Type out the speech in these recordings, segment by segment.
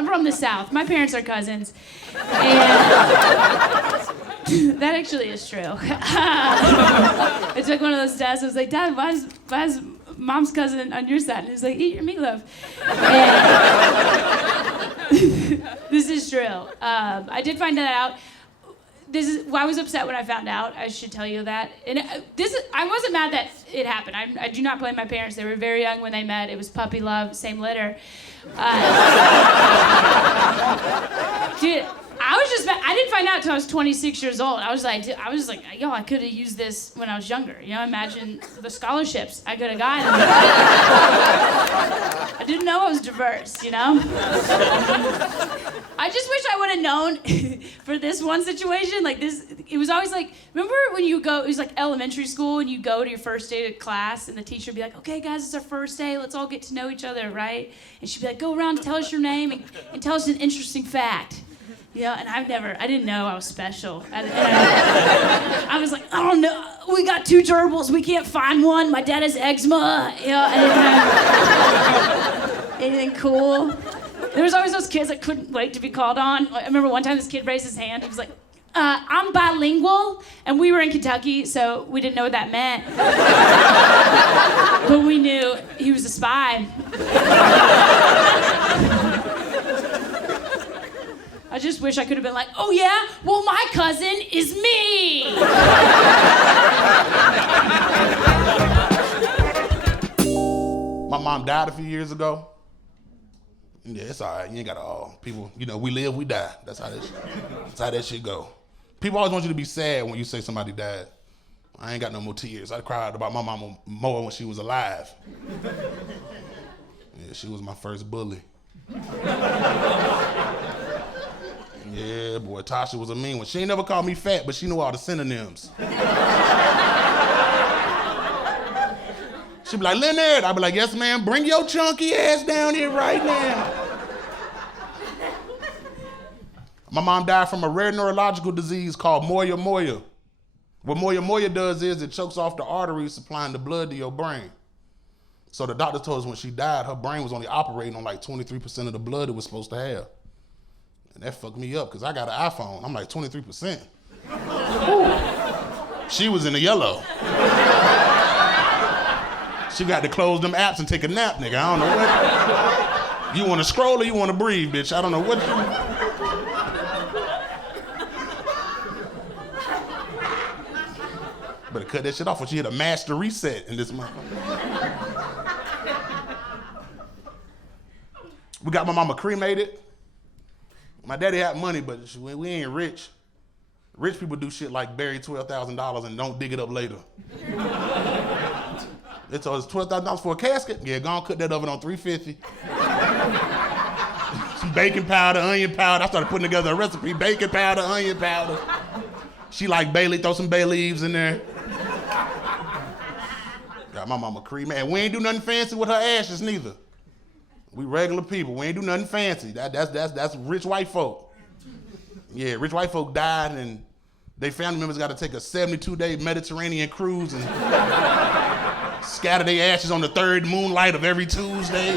I'm from the South. My parents are cousins. And that actually is true. I took one of those tests. I was like, Dad, why is Mom's cousin on your side? And he was like, eat your meatloaf. And this is true. I did find that out. I was upset when I found out. I should tell you that. And I wasn't mad that it happened. I do not blame my parents. They were very young when they met. It was puppy love, same litter. Dude, I was just mad. I didn't find out until I was 26 years old. I was like, yo, I could have used this when I was younger. You know, imagine the scholarships I could have gotten. I didn't know I was diverse, you know? I just wish I would have known for this one situation, like this, it was always like, remember when you go, it was like elementary school and you go to your first day to class and the teacher would be like, okay guys, it's our first day, let's all get to know each other, right? And she'd be like, go around and tell us your name and tell us an interesting fact. You know, and I didn't know I was special. I was like, I don't know, we got 2 gerbils, we can't find one, my dad has eczema, you know, I didn't have anything cool. There was always those kids that couldn't wait to be called on. I remember one time this kid raised his hand, he was like, I'm bilingual, and we were in Kentucky, so we didn't know what that meant. But we knew he was a spy. I just wish I could have been like, oh yeah? Well, my cousin is me! My mom died a few years ago. Yeah, it's all right. You ain't got to all. People, you know, we live, we die. That's how that shit go. People always want you to be sad when you say somebody died. I ain't got no more tears. I cried about my mama more when she was alive. Yeah, she was my first bully. Yeah, boy, Tasha was a mean one. She ain't never called me fat, but she knew all the synonyms. She'd be like, Leonard. I'd be like, yes, ma'am, bring your chunky ass down here right now. My mom died from a rare neurological disease called moya moya. What moya moya does is it chokes off the arteries supplying the blood to your brain. So the doctor told us when she died, her brain was only operating on like 23% of the blood it was supposed to have. And that fucked me up because I got an iPhone. I'm like 23%. She was in the yellow. She got to close them apps and take a nap, nigga. I don't know what. You want to scroll or you want to breathe, bitch? I don't know what. Better cut that shit off or she hit a master reset in this month. We got my mama cremated. My daddy had money, but we ain't rich. Rich people do shit like bury $12,000 and don't dig it up later. They told us $12,000 for a casket. Yeah, go on, cut that oven on 350. Some baking powder, onion powder. I started putting together a recipe. Baking powder, onion powder. She like Bailey, throw some bay leaves in there. Got my mama cremated. And we ain't do nothing fancy with her ashes neither. We regular people. We ain't do nothing fancy. That's rich white folk. Yeah, rich white folk died and their family members got to take a 72-day Mediterranean cruise and scatter their ashes on the third moonlight of every Tuesday.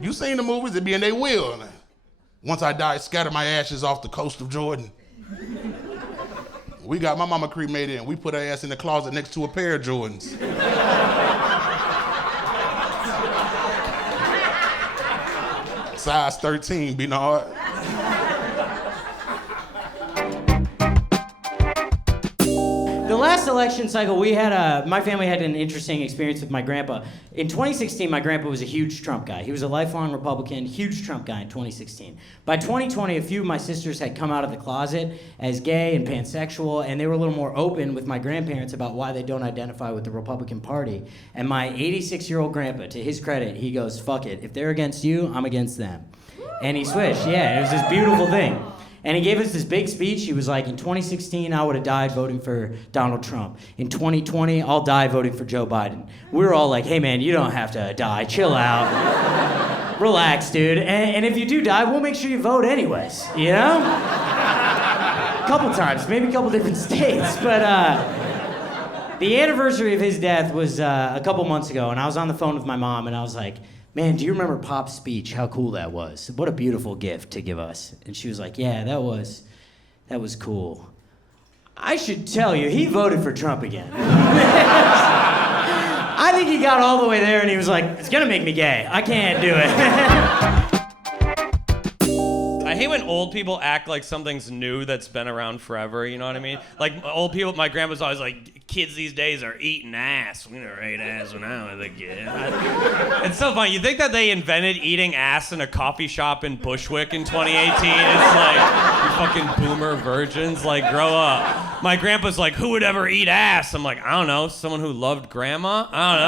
You seen the movies, it be in their will. Once I die, scatter my ashes off the coast of Jordan. We got my mama cremated and we put her ass in the closet next to a pair of Jordans. Size 13, Bernard. The last election cycle, we had my family had an interesting experience with my grandpa. In 2016, my grandpa was a huge Trump guy. He was a lifelong Republican, huge Trump guy in 2016. By 2020, a few of my sisters had come out of the closet as gay and pansexual, and they were a little more open with my grandparents about why they don't identify with the Republican Party. And my 86-year-old grandpa, to his credit, he goes, fuck it. If they're against you, I'm against them. And he switched, yeah, it was this beautiful thing. And he gave us this big speech. He was like, in 2016, I would have died voting for Donald Trump. In 2020, I'll die voting for Joe Biden. We were all like, hey man, you don't have to die, chill out. Relax, dude. And if you do die, we'll make sure you vote anyways, you know? A couple times, maybe a couple different states, but the anniversary of his death was a couple months ago, and I was on the phone with my mom, and I was like, man, do you remember Pop's speech? How cool that was. What a beautiful gift to give us. And she was like, yeah, that was cool. I should tell you, he voted for Trump again. I think he got all the way there and he was like, it's gonna make me gay. I can't do it. I hate when old people act like something's new that's been around forever, you know what I mean? Like old people, my grandpa's always like, kids these days are eating ass. We never ate ass when I was a kid. It's so funny. You think that they invented eating ass in a coffee shop in Bushwick in 2018? It's like, you fucking boomer virgins, like grow up. My grandpa's like, who would ever eat ass? I'm like, I don't know, someone who loved grandma? I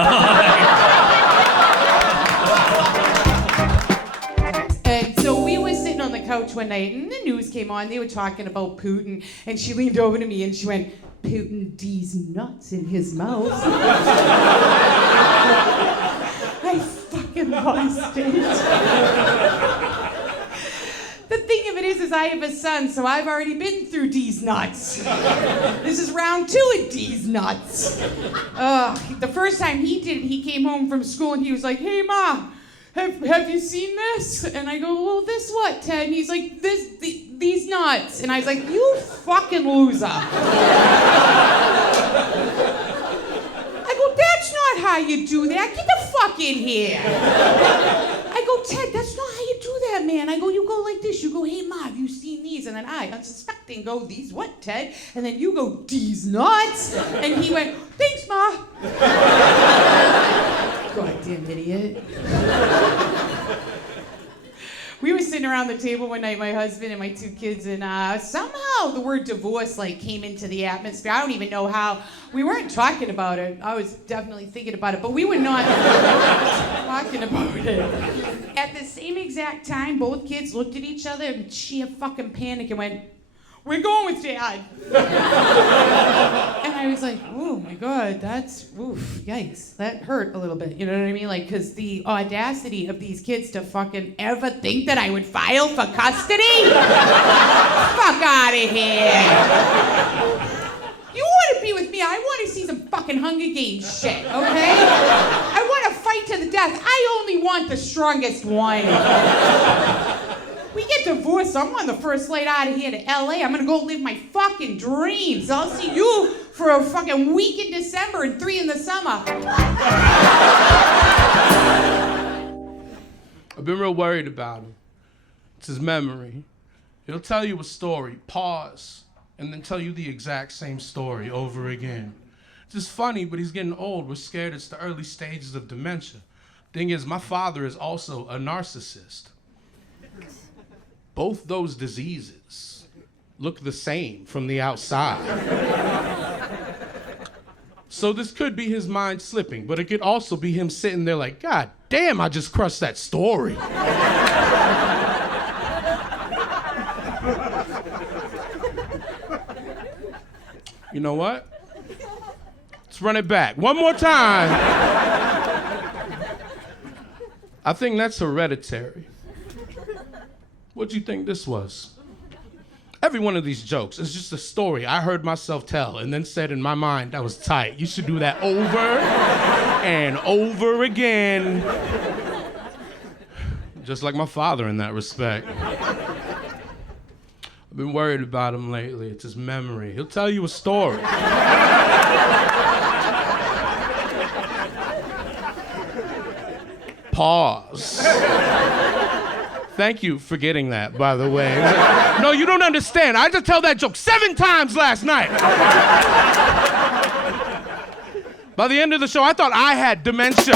don't know. And so we were sitting on the couch one night and the news came on. They were talking about Putin and she leaned over to me and she went, Putin D's nuts in his mouth. I fucking lost it. The thing of it is I have a son, so I've already been through D's nuts. This is round 2 of D's nuts. The first time he did it, he came home from school and he was like, hey, Ma, have you seen this? And I go, well, this what, Ted? And he's like, these nuts. And I was like, you fucking loser. I go, that's not how you do that. Get the fuck in here. I go, Ted, that's not how you do that, man. I go, you go like this. You go, hey, Ma, have you seen these? And then I, unsuspecting, go, these what, Ted? And then you go, these nuts. And he went, thanks, Ma. Goddamn idiot. We were sitting around the table one night, my husband and my 2 kids, and somehow the word divorce came into the atmosphere. I don't even know how. We weren't talking about it. I was definitely thinking about it, but we were not talking about it. At the same exact time, both kids looked at each other in sheer fucking panic and went, we're going with Dad. And I was like, oh my God, that's, oof, yikes. That hurt a little bit, you know what I mean? Like, because the audacity of these kids to fucking ever think that I would file for custody? Fuck out of here. You want to be with me? I want to see some fucking Hunger Games shit, okay? I want to fight to the death. I only want the strongest one. We get divorced, so I'm on the first flight out of here to LA. I'm gonna go live my fucking dreams. I'll see you for a fucking week in December and 3 in the summer. I've been real worried about him. It's his memory. He'll tell you a story, pause, and then tell you the exact same story over again. It's just funny, but he's getting old. We're scared it's the early stages of dementia. Thing is, my father is also a narcissist. Both those diseases look the same from the outside. So this could be his mind slipping, but it could also be him sitting there like, God damn, I just crushed that story. You know what? Let's run it back. One more time. I think that's hereditary. What'd you think this was? Every one of these jokes is just a story I heard myself tell and then said in my mind, that was tight. You should do that over and over again. Just like my father in that respect. I've been worried about him lately. It's his memory. He'll tell you a story. Pause. Thank you for getting that, by the way. No, you don't understand. I had to tell that joke 7 times last night. By the end of the show, I thought I had dementia.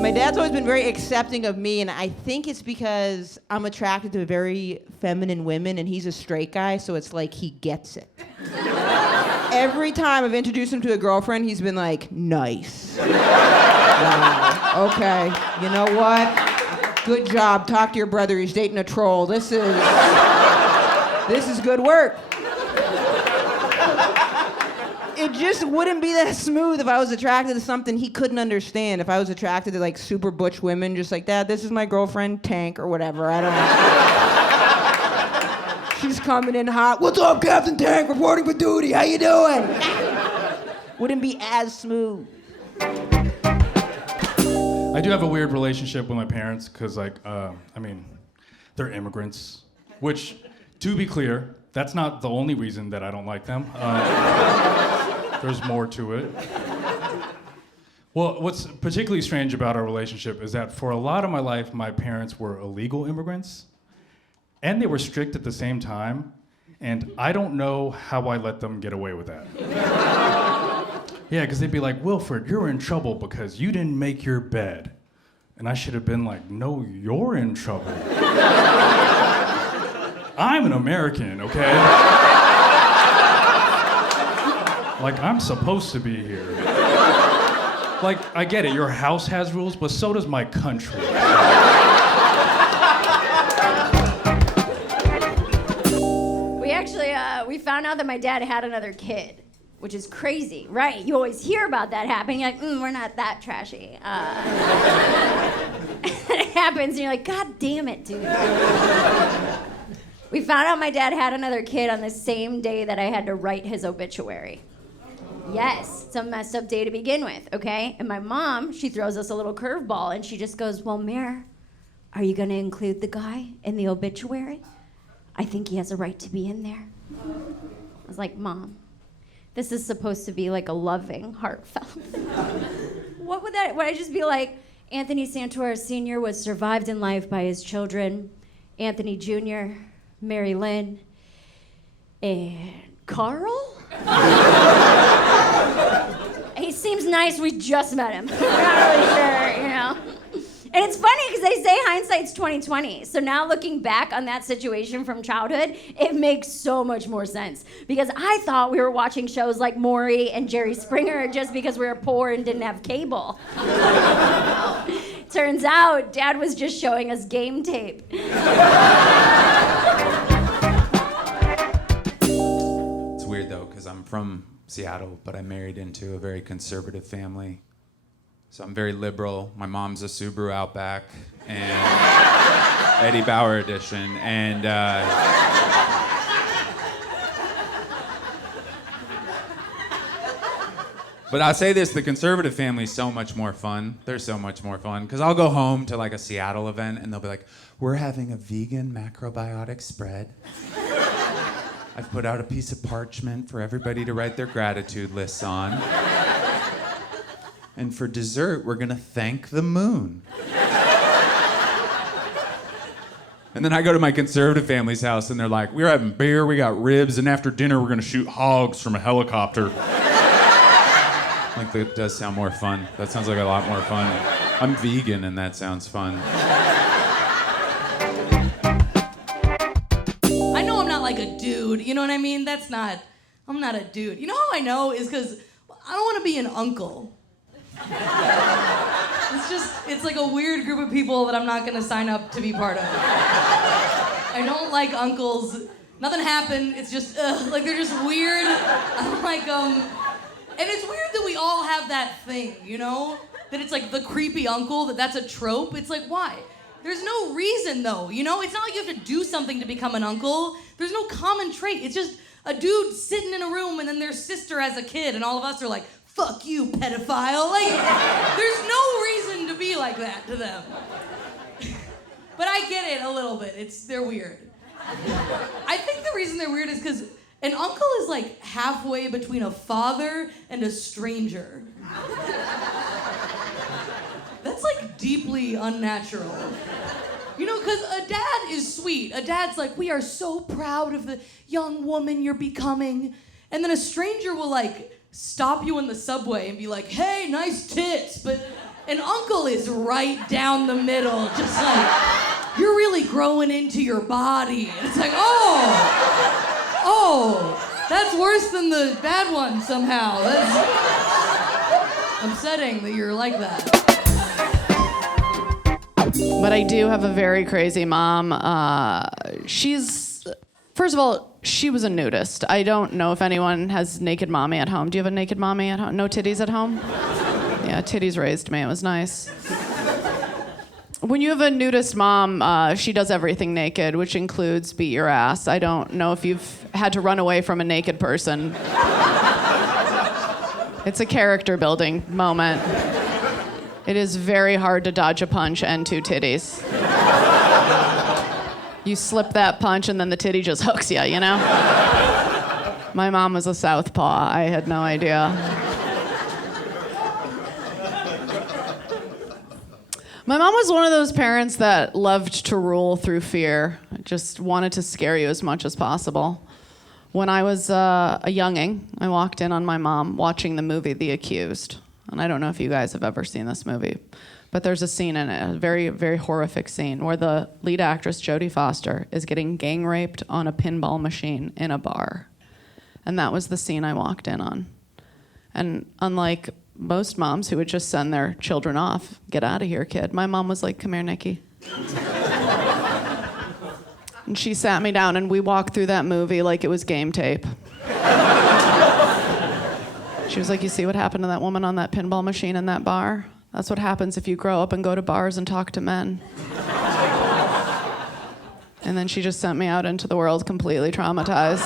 My dad's always been very accepting of me, and I think it's because I'm attracted to very feminine women, and he's a straight guy, so it's like he gets it. Every time I've introduced him to a girlfriend, he's been like, nice. Wow, okay, you know what? Good job, talk to your brother, he's dating a troll. This is good work. It just wouldn't be that smooth if I was attracted to something he couldn't understand. If I was attracted to like super butch women, just like that, this is my girlfriend, Tank, or whatever, I don't know. She's coming in hot. What's up, Captain Tank? Reporting for duty. How you doing? Wouldn't be as smooth. I do have a weird relationship with my parents because, like, they're immigrants. Which, to be clear, that's not the only reason that I don't like them. There's more to it. Well, what's particularly strange about our relationship is that for a lot of my life, my parents were illegal immigrants, and they were strict at the same time, and I don't know how I let them get away with that. Yeah, because they'd be like, Wilfred, you're in trouble because you didn't make your bed. And I should have been like, no, you're in trouble. I'm an American, okay? Like, I'm supposed to be here. Like, I get it, your house has rules, but so does my country. We found out that my dad had another kid, which is crazy, right? You always hear about that happening. You're like, we're not that trashy. It happens, and you're like, God damn it, dude. We found out my dad had another kid on the same day that I had to write his obituary. Yes, it's a messed up day to begin with, okay? And my mom, she throws us a little curveball, and she just goes, well, Mare, are you gonna include the guy in the obituary? I think he has a right to be in there. I was like, Mom, this is supposed to be like a loving, heartfelt. Would I just be like, Anthony Santora Sr. was survived in life by his children, Anthony Jr., Mary Lynn, and Carl? He seems nice, we just met him. We're not really sure, you know? And it's funny because they say hindsight's 20/20. So now looking back on that situation from childhood, it makes so much more sense. Because I thought we were watching shows like Maury and Jerry Springer just because we were poor and didn't have cable. Turns out Dad was just showing us game tape. It's weird though, because I'm from Seattle, but I married into a very conservative family. So I'm very liberal. My mom's a Subaru Outback and Eddie Bauer edition. And but I'll say this, the conservative family is so much more fun. They're so much more fun. Because I'll go home to like a Seattle event and they'll be like, we're having a vegan macrobiotic spread. I've put out a piece of parchment for everybody to write their gratitude lists on. And for dessert, we're gonna thank the moon. And then I go to my conservative family's house and they're like, we're having beer, we got ribs, and after dinner we're gonna shoot hogs from a helicopter. Like, that does sound more fun. That sounds like a lot more fun. I'm vegan and that sounds fun. I know I'm not like a dude, you know what I mean? I'm not a dude. You know how I know is because I don't want to be an uncle. It's like a weird group of people that I'm not gonna sign up to be part of. I don't like uncles. Nothing happened, it's just, like they're just weird. I don't like them. And it's weird that we all have that thing, you know? That it's like the creepy uncle, that's a trope. It's like, why? There's no reason though, you know? It's not like you have to do something to become an uncle. There's no common trait. It's just a dude sitting in a room and then their sister has a kid and all of us are like, fuck you, pedophile. Like, there's no reason to be like that to them. But I get it a little bit. They're weird. I think the reason they're weird is because an uncle is like halfway between a father and a stranger. That's like deeply unnatural. You know, because a dad is sweet. A dad's like, we are so proud of the young woman you're becoming. And then a stranger will like stop you in the subway and be like, hey, nice tits. But an uncle is right down the middle, just like, you're really growing into your body. And it's like, oh, that's worse than the bad one somehow. That's upsetting that you're like that. But I do have a very crazy mom. First of all, she was a nudist. I don't know if anyone has naked mommy at home. Do you have a naked mommy at home? No titties at home? Yeah, titties raised me. It was nice. When you have a nudist mom, she does everything naked, which includes beat your ass. I don't know if you've had to run away from a naked person. It's a character building moment. It is very hard to dodge a punch and two titties. You slip that punch and then the titty just hooks you, you know? My mom was a southpaw. I had no idea. My mom was one of those parents that loved to rule through fear, just wanted to scare you as much as possible. When I was a younging, I walked in on my mom watching the movie The Accused. And I don't know if you guys have ever seen this movie, but there's a scene in it, a very, very horrific scene, where the lead actress, Jodie Foster, is getting gang raped on a pinball machine in a bar. And that was the scene I walked in on. And unlike most moms who would just send their children off, get out of here, kid, my mom was like, come here, Nikki. And she sat me down and we walked through that movie like it was game tape. She was like, you see what happened to that woman on that pinball machine in that bar? That's what happens if you grow up and go to bars and talk to men. And then she just sent me out into the world completely traumatized.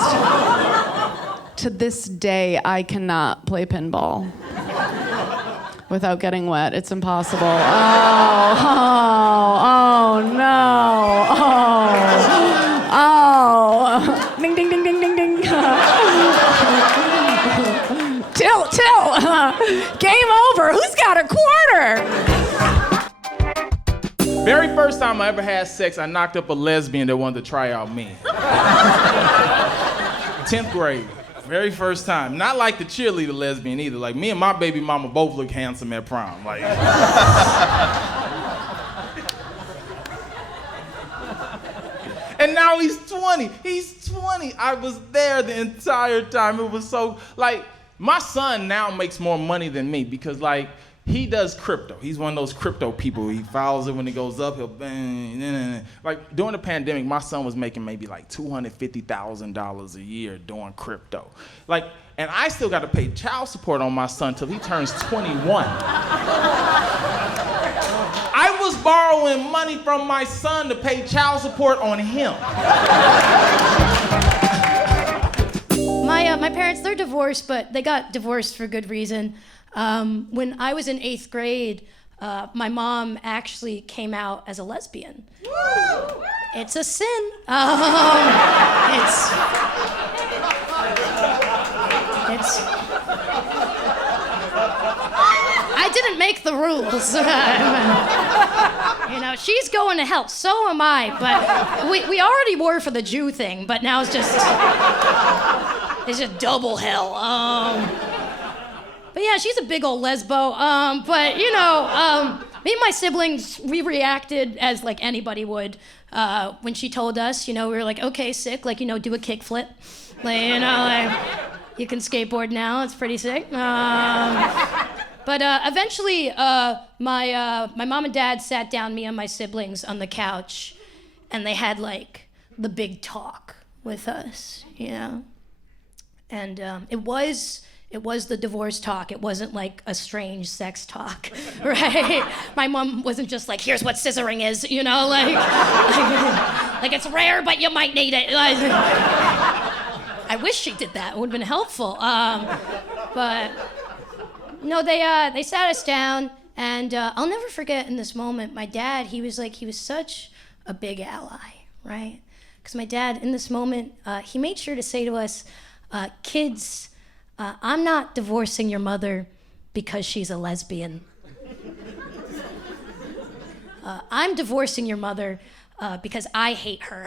To this day, I cannot play pinball without getting wet. It's impossible. Oh, no. Oh. Ding, ding, ding, ding, ding, ding. Tilt. Game over. Who's got a quarter? Very first time I ever had sex, I knocked up a lesbian that wanted to try out me. 10th grade. Very first time. Not like the cheerleader lesbian either. Like, me and my baby mama both look handsome at prom. Like. And now he's 20. He's 20. I was there the entire time. It was so, like, my son now makes more money than me because, like, he does crypto. He's one of those crypto people. He follows it when it goes up. He'll bang. Like, during the pandemic, my son was making maybe like $250,000 a year doing crypto. Like, and I still got to pay child support on my son till he turns 21. I was borrowing money from my son to pay child support on him. My parents, they're divorced, but they got divorced for good reason. When I was in 8th grade, my mom actually came out as a lesbian. It's a sin. I didn't make the rules. You know, she's going to hell. So am I. But we already were for the Jew thing, but now it's just double hell. But yeah, she's a big old lesbo. But you know, me and my siblings, we reacted as like anybody would when she told us. You know, we were like, okay, sick. Like, you know, do a kickflip. Like, you know, like you can skateboard now. It's pretty sick. But eventually, my mom and dad sat down me and my siblings on the couch, and they had like the big talk with us. You know, and it was the divorce talk. It wasn't like a strange sex talk, right? My mom wasn't just like, here's what scissoring is, you know, like it's rare, but you might need it. Like, I wish she did that. It would have been helpful. But no, they sat us down, and I'll never forget in this moment, my dad, he was such a big ally, right? Because my dad, in this moment, he made sure to say to us, kids, I'm not divorcing your mother because she's a lesbian. I'm divorcing your mother because I hate her.